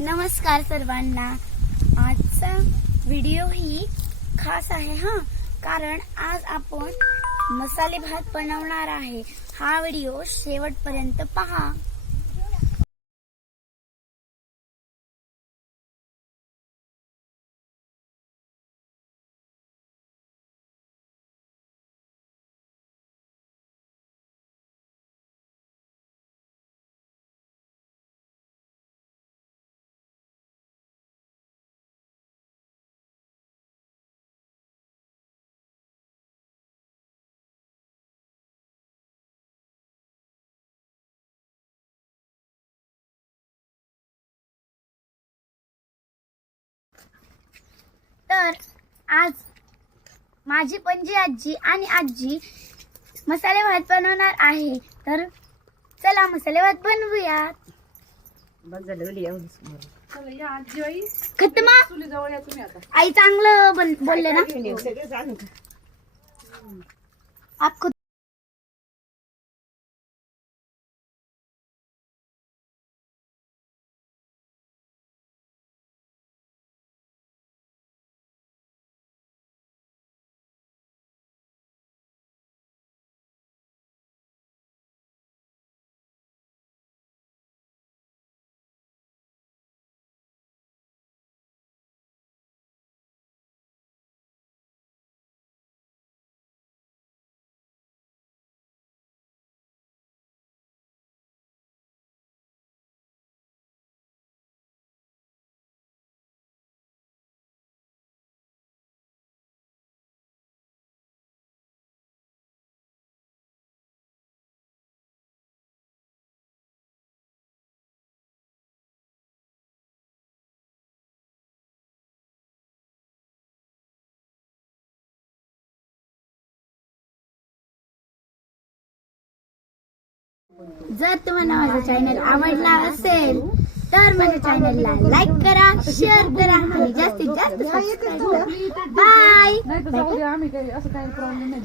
नमस्कार सर्वांना. आजचा व्हिडिओ ही खास आहे हा. कारण आज आपण मसाले भात बनवणार आहे. हा व्हिडिओ शेवटपर्यंत पहा. तर आज माझी पणजी आजी आणि आजी मसाले भात बनवणार आहे. तर चला मसाले भात बनवूयात. बस झालं ओली एवढीच बरं. चला या आजी आई खतमा. चुली जवळ या तुम्ही आता. आई चांगलं बोलले ना? जर तुम्हाला माझा चॅनल आवडला असेल तर माझ्या चॅनलला लाईक करा शेअर करा आणि जास्तीत जास्त सबस्क्राईब करा. बाय आम्ही काही असं काही प्रॉब्लेम नाही.